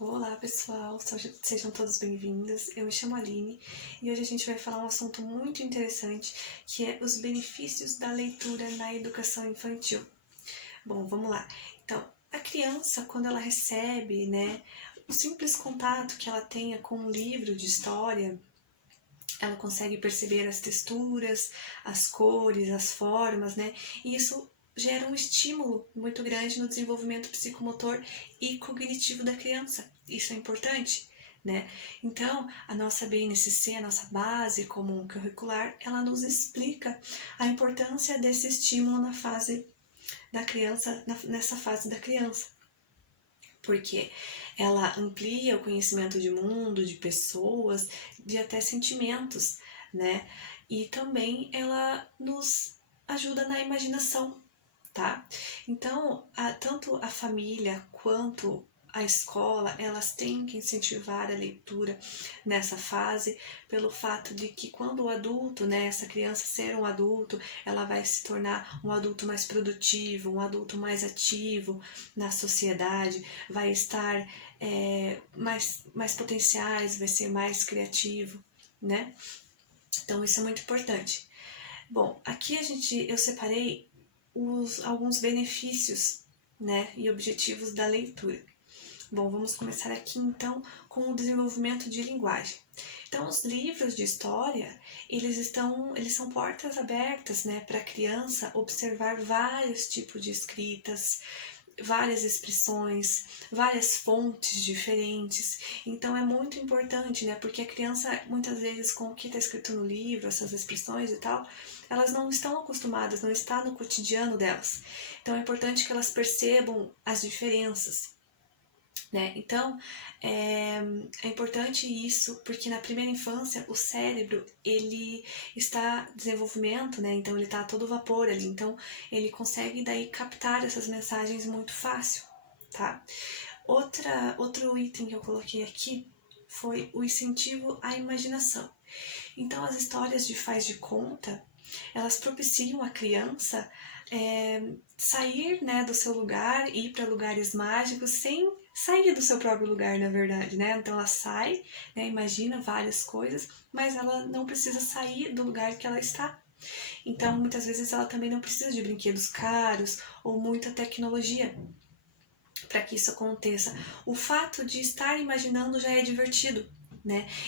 Olá pessoal, sejam todos bem-vindos. Eu me chamo Aline e hoje a gente vai falar um assunto muito interessante que é os benefícios da leitura na educação infantil. Bom, vamos lá. Então, a criança, quando ela recebe, o simples contato que ela tenha com um livro de história, ela consegue perceber as texturas, as cores, as formas, E isso gera um estímulo muito grande no desenvolvimento psicomotor e cognitivo da criança. Isso é importante, Então, a nossa BNCC, a nossa base comum curricular, ela nos explica a importância desse estímulo na fase da criança, nessa fase da criança. Porque ela amplia o conhecimento de mundo, de pessoas, de até sentimentos, E também ela nos ajuda na imaginação, tá? Então, tanto a família quanto a escola, elas têm que incentivar a leitura nessa fase, pelo fato de que quando o adulto, essa criança ser um adulto, ela vai se tornar um adulto mais produtivo, um adulto mais ativo na sociedade, vai estar mais potenciais, vai ser mais criativo, Então isso é muito importante. Bom, aqui eu separei alguns benefícios, e objetivos da leitura. Bom, vamos começar aqui então com o desenvolvimento de linguagem. Então, os livros de história, eles são portas abertas, para a criança observar vários tipos de escritas, várias expressões, várias fontes diferentes. Então é muito importante, porque a criança, muitas vezes, com o que está escrito no livro, essas expressões e tal, elas não estão acostumadas, não está no cotidiano delas. Então é importante que elas percebam as diferenças. Então, é importante isso, porque na primeira infância o cérebro, ele está em desenvolvimento, então ele está a todo vapor ali, então ele consegue daí captar essas mensagens muito fácil, tá? Outro item que eu coloquei aqui foi o incentivo à imaginação. Então, as histórias de faz de conta, elas propiciam a criança sair, do seu lugar, ir para lugares mágicos sem sair do seu próprio lugar, na verdade, Então ela sai, imagina várias coisas, mas ela não precisa sair do lugar que ela está. Então, muitas vezes ela também não precisa de brinquedos caros ou muita tecnologia para que isso aconteça. O fato de estar imaginando já é divertido,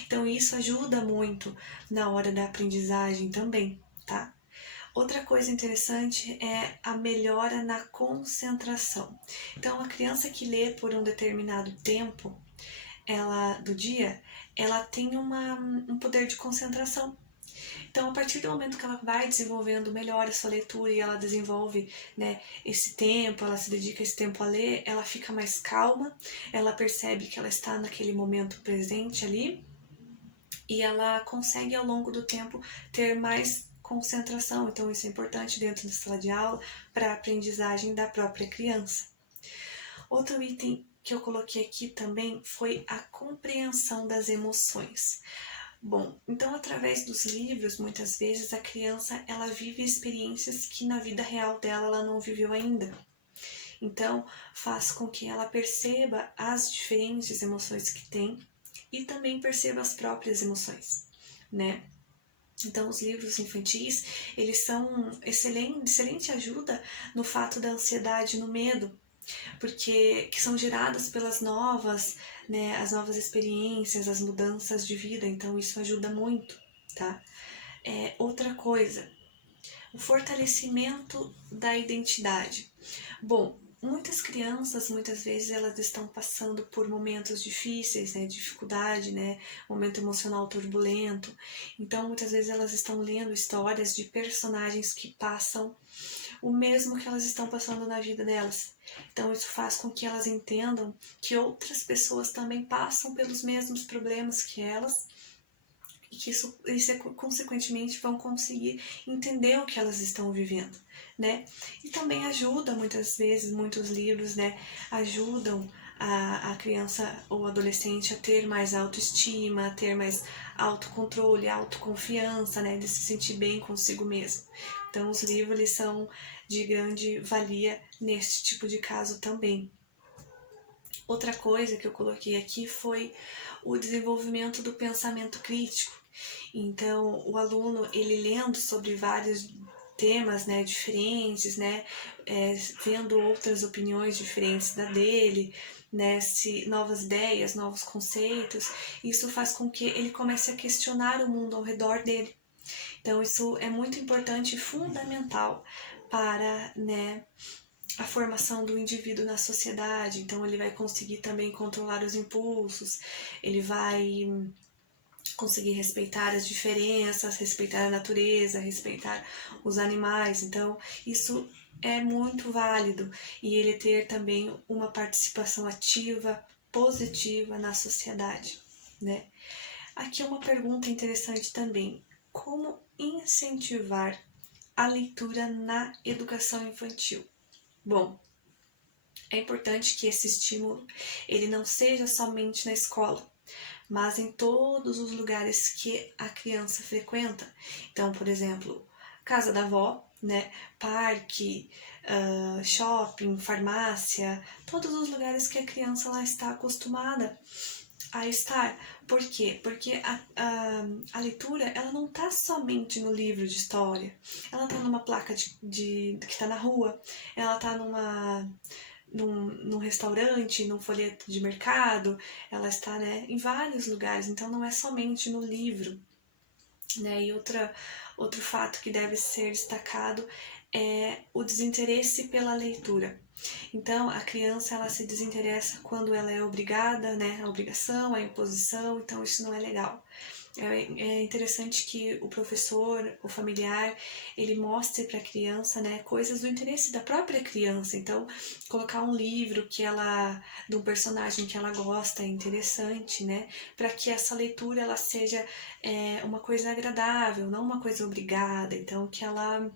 Então isso ajuda muito na hora da aprendizagem também, tá? Outra coisa interessante é a melhora na concentração. Então, a criança que lê por um determinado tempo do dia, ela tem um poder de concentração. Então, a partir do momento que ela vai desenvolvendo melhor a sua leitura e ela desenvolve esse tempo, ela se dedica esse tempo a ler, ela fica mais calma, ela percebe que ela está naquele momento presente ali e ela consegue ao longo do tempo ter mais concentração. Então isso é importante dentro da sala de aula para a aprendizagem da própria criança. Outro item que eu coloquei aqui também foi a compreensão das emoções. Bom, então através dos livros, muitas vezes a criança ela vive experiências que na vida real dela ela não viveu ainda. Então faz com que ela perceba as diferentes emoções que tem e também perceba as próprias emoções, Então, os livros infantis, eles são excelente ajuda no fato da ansiedade e no medo, porque que são geradas pelas as novas experiências, as mudanças de vida, então isso ajuda muito, tá? Outra coisa, o fortalecimento da identidade. Bom, muitas crianças, muitas vezes, elas estão passando por momentos difíceis, dificuldade, momento emocional turbulento. Então, muitas vezes, elas estão lendo histórias de personagens que passam o mesmo que elas estão passando na vida delas. Então, isso faz com que elas entendam que outras pessoas também passam pelos mesmos problemas que elas e que isso consequentemente vão conseguir entender o que elas estão vivendo, E também ajuda muitas vezes, muitos livros, ajudam a criança ou adolescente a ter mais autoestima, a ter mais autocontrole, autoconfiança, de se sentir bem consigo mesmo. Então os livros eles são de grande valia nesse tipo de caso também. Outra coisa que eu coloquei aqui foi o desenvolvimento do pensamento crítico. Então, o aluno, ele lendo sobre vários temas, né, diferentes, né, vendo outras opiniões diferentes da dele, né, novas ideias, novos conceitos, isso faz com que ele comece a questionar o mundo ao redor dele. Então, isso é muito importante e fundamental para, né, a formação do indivíduo na sociedade. Então, ele vai conseguir também controlar os impulsos, ele vai conseguir respeitar as diferenças, respeitar a natureza, respeitar os animais. Então, isso é muito válido, e ele ter também uma participação ativa, positiva na sociedade, né? Aqui uma pergunta interessante também: como incentivar a leitura na educação infantil? Bom, é importante que esse estímulo ele não seja somente na escola, mas em todos os lugares que a criança frequenta. Então, por exemplo, casa da avó, né, parque, shopping, farmácia, todos os lugares que a criança lá está acostumada a estar. Por quê? Porque a leitura, ela não está somente no livro de história, ela está numa placa que está na rua, ela está num restaurante, num folheto de mercado, ela está, né, em vários lugares, então não é somente no livro, né? E outro fato que deve ser destacado é o desinteresse pela leitura. Então, a criança, ela se desinteressa quando ela é obrigada, né, a obrigação, a imposição, então isso não é legal. É interessante que o professor, o familiar, ele mostre para a criança, né, coisas do interesse da própria criança. Então, colocar um livro de um personagem que ela gosta é interessante, né, para que essa leitura ela seja uma coisa agradável, não uma coisa obrigada. Então, que ela,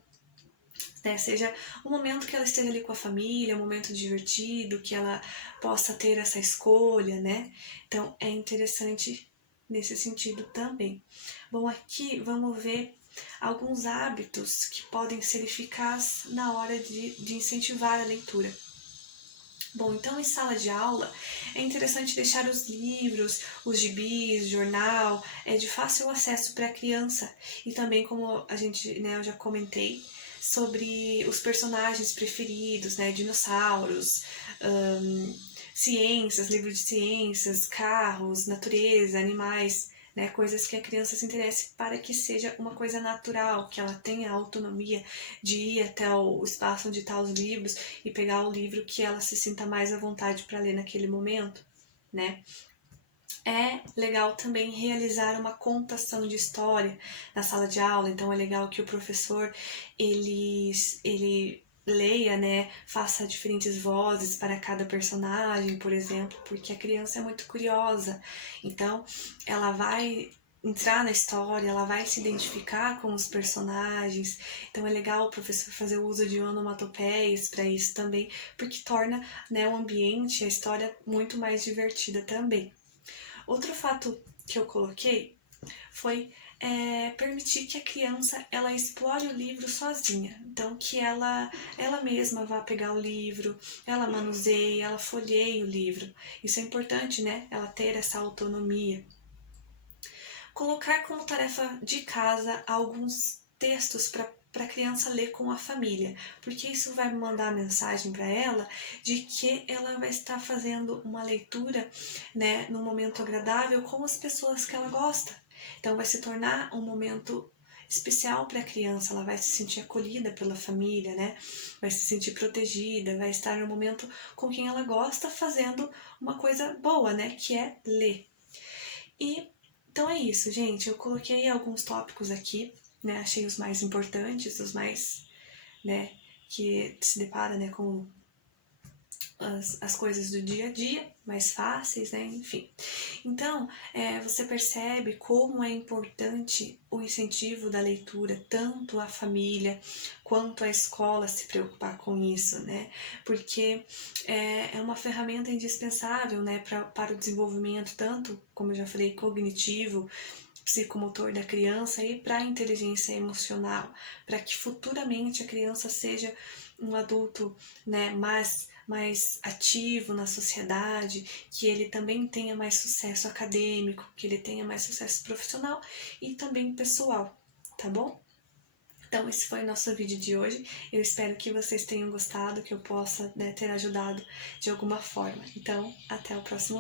né, seja um momento que ela esteja ali com a família, um momento divertido, que ela possa ter essa escolha, né? Então, é interessante nesse sentido também. Bom, aqui vamos ver alguns hábitos que podem ser eficazes na hora de incentivar a leitura. Bom, então em sala de aula é interessante deixar os livros, os gibis, jornal, de fácil acesso para a criança. E também, como a gente, né, eu já comentei, sobre os personagens preferidos, né, dinossauros, ciências, livros de ciências, carros, natureza, animais, né, coisas que a criança se interesse, para que seja uma coisa natural, que ela tenha a autonomia de ir até o espaço onde estão os livros e pegar o livro que ela se sinta mais à vontade para ler naquele momento, né? É legal também realizar uma contação de história na sala de aula, então é legal que o professor ele leia, né, faça diferentes vozes para cada personagem, por exemplo, porque a criança é muito curiosa, então ela vai entrar na história, ela vai se identificar com os personagens, então é legal o professor fazer o uso de onomatopeias para isso também, porque torna, né, o ambiente, a história muito mais divertida também. Outro fato que eu coloquei foi permitir que a criança ela explore o livro sozinha. Então, que ela mesma vá pegar o livro, ela manuseie, ela folheie o livro. Isso é importante, né? Ela ter essa autonomia. Colocar como tarefa de casa alguns textos para a criança ler com a família, porque isso vai mandar a mensagem para ela de que ela vai estar fazendo uma leitura, né, num momento agradável com as pessoas que ela gosta. Então vai se tornar um momento especial para a criança, ela vai se sentir acolhida pela família, né? Vai se sentir protegida, vai estar no momento com quem ela gosta, fazendo uma coisa boa, né? Que é ler. E então é isso, gente. Eu coloquei alguns tópicos aqui, né? Achei os mais importantes, os mais, né, que se depara, né, com as coisas do dia a dia, mais fáceis, né? Enfim. Então, você percebe como é importante o incentivo da leitura, tanto a família quanto a escola se preocupar com isso, né? Porque é uma ferramenta indispensável, né, para o desenvolvimento, tanto, como eu já falei, cognitivo, psicomotor da criança e para a inteligência emocional, para que futuramente a criança seja um adulto, né, mais mais ativo na sociedade, que ele também tenha mais sucesso acadêmico, que ele tenha mais sucesso profissional e também pessoal, tá bom? Então, esse foi o nosso vídeo de hoje. Eu espero que vocês tenham gostado, que eu possa, né, ter ajudado de alguma forma. Então, até o próximo